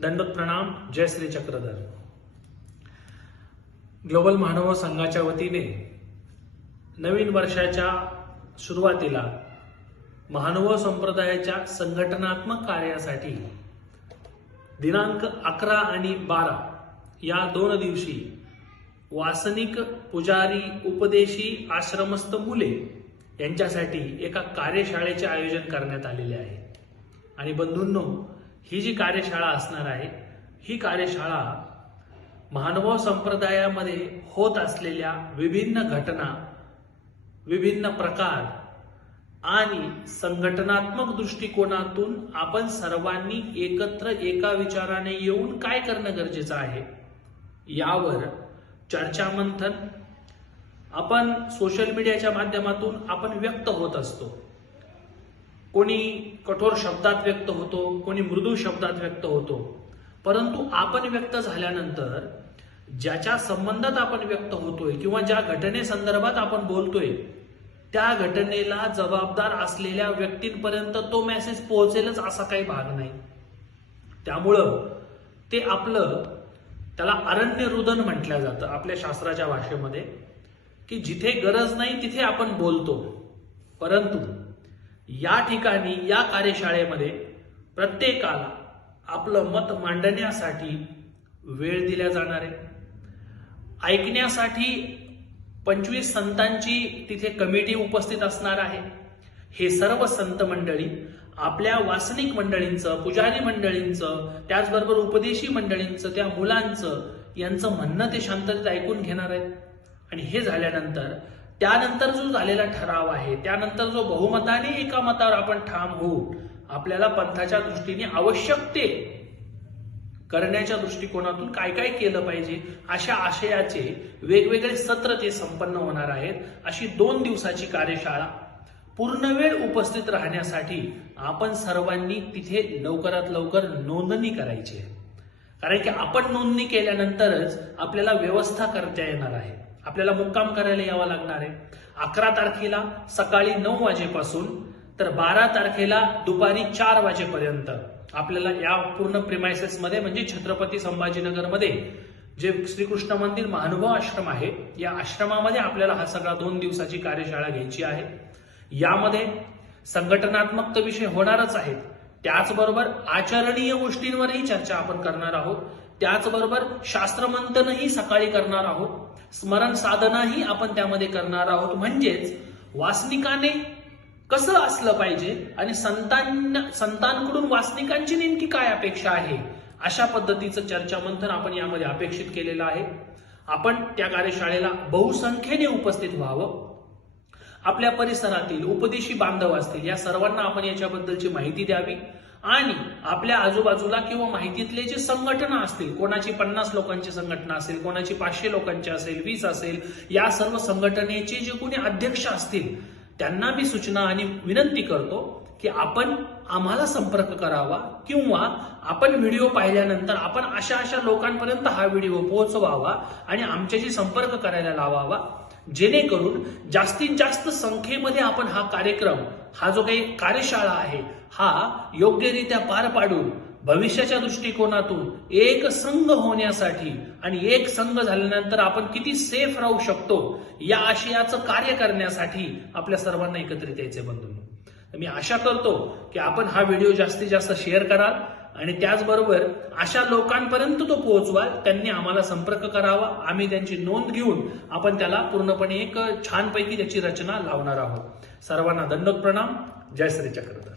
दंडोत प्रणाम जय श्री चक्रधर. ग्लोबल मानव संघाच्या वतीने नवीन वर्षाच्या सुरुवातीला महानुभाव संप्रदायाच्या संघटनात्मक कार्यासाठी दिनांक अकरा आणि बारा या दोन दिवशी वासनिक पुजारी उपदेशी आश्रमस्थ मुले यांच्यासाठी एका कार्यशाळेचे आयोजन करण्यात आलेले आहे. आणि बंधूंनो ही जी कार्यशाळा असणार आहे ही कार्यशाळा महानुभाव संप्रदायामध्ये होत असलेल्या विभिन्न घटना विभिन्न प्रकार आणि संघटनात्मक दृष्टिकोनातून आपण सर्वांनी एकत्र एका विचाराने येऊन काय करणं गरजेचं आहे यावर चर्चा मंथन आपण सोशल मीडियाच्या माध्यमातून आपण व्यक्त होत असतो. कोणी कठोर शब्दात व्यक्त होतो कोणी मृदू शब्दात व्यक्त होतो. परंतु आपण व्यक्त झाल्यानंतर ज्याच्या संबंधात आपण व्यक्त होतोय किंवा ज्या घटनेसंदर्भात आपण बोलतोय त्या घटनेला जबाबदार असलेल्या व्यक्तींपर्यंत तो मेसेज पोहोचेलच असा काही भाग नाही. त्यामुळं ते आपलं त्याला अरण्य रुदन म्हटलं जातं आपल्या शास्त्राच्या भाषेमध्ये की जिथे गरज नाही तिथे आपण बोलतो. परंतु या ठिकाणी या कार्यशाळेमध्ये प्रत्येकाला आपलं मत मांडण्यासाठी वेळ दिला जाणार आहे. ऐकण्यासाठी पंचवीस संतांची तिथे कमिटी उपस्थित असणार आहे. हे सर्व संत मंडळी आपल्या वासनिक मंडळींचं पुजारी मंडळींचं त्याचबरोबर उपदेशी मंडळींचं त्या मुलांचं यांचं म्हणणं ते शांततेत ऐकून घेणार आहेत. आणि हे झाल्यानंतर त्यानंतर जो झालेला ठराव आहे त्यानंतर जो बहुमताने एका मतावर आपण ठाम होऊ आपल्याला पंथाच्या दृष्टीने आवश्यक ते करण्याच्या दृष्टिकोनातून काय काय केलं पाहिजे अशा आशयाचे वेगवेगळे सत्र ते संपन्न होणार आहेत. अशी दोन दिवसाची कार्यशाळा पूर्ण वेळ उपस्थित राहण्यासाठी आपण सर्वांनी तिथे लवकरात लवकर नोंदणी करायची आहे. कारण की आपण नोंदणी केल्यानंतरच आपल्याला व्यवस्था करता येणार आहे. आपल्याला मुक्काम करायला यावं लागणार आहे. अकरा तारखेला सकाळी नऊ वाजेपासून तर बारा तारखेला दुपारी चार वाजेपर्यंत आपल्याला या पूर्ण प्रिमायसेसमध्ये म्हणजे छत्रपती संभाजीनगरमध्ये जे श्रीकृष्ण मंदिर महानुभव आश्रम आहे या आश्रमामध्ये आपल्याला हा सगळा दोन दिवसाची कार्यशाळा घ्यायची आहे. यामध्ये संघटनात्मक तर विषय होणारच आहेत. त्याचबरोबर आचरणीय गोष्टींवरही चर्चा आपण करणार आहोत. त्याचबरोबर शास्त्रमंथनही सकाळी करणार आहोत. स्मरण साधनाही आपण त्यामध्ये करणार आहोत. म्हणजेच वासनिकाने कसं असलं पाहिजे आणि संतान संतांकडून वासनिकांची नेमकी काय अपेक्षा आहे? अशा पद्धतीचं चर्चा मंथन आपण यामध्ये अपेक्षित केलेलं आहे. आपण त्या कार्यशाळेला बहुसंख्येने उपस्थित व्हावं. आपल्या परिसरातील उपदेशी बांधव असतील या सर्वांना आपण याच्याबद्दलची माहिती द्यावी. आणि आपल्या आजूबाजूला किंवा माहितीतले जे संघटना असतील कोणाची पन्नास लोकांची संघटना असेल कोणाची पाचशे लोकांची असेल वीस असेल या सर्व संघटनेचे जे कोणी अध्यक्ष असतील त्यांना मी सूचना आणि विनंती करतो की आपण आम्हाला संपर्क करावा किंवा आपण व्हिडिओ पाहिल्यानंतर आपण अशा अशा लोकांपर्यंत हा व्हिडिओ पोहोचवावा आणि आमच्याशी संपर्क करायला लावावा. जेणेकरून जास्तीत जास्त संख्येमध्ये आपण हा कार्यक्रम हा जो काही कार्यशाळा आहे हा योग्यरित्या पार पाडून भविष्याच्या दृष्टिकोनातून एक संघ होण्यासाठी आणि एक संघ झाल्यानंतर आपण किती सेफ राहू शकतो या आशयाचं कार्य करण्यासाठी आपल्या सर्वांना एकत्रित यायचे बंधू मी आशा करतो की आपण हा व्हिडिओ जास्तीत जास्त शेअर कराल. आणि त्याचबरोबर अशा लोकांपर्यंत तो पोहोचवाल त्यांनी आम्हाला संपर्क करावा आम्ही त्यांची नोंद घेऊन आपण त्याला पूर्णपणे एक छानपैकी त्याची रचना लावणार आहोत. सर्वांना दंडक प्रणाम. जय श्री चक्रधर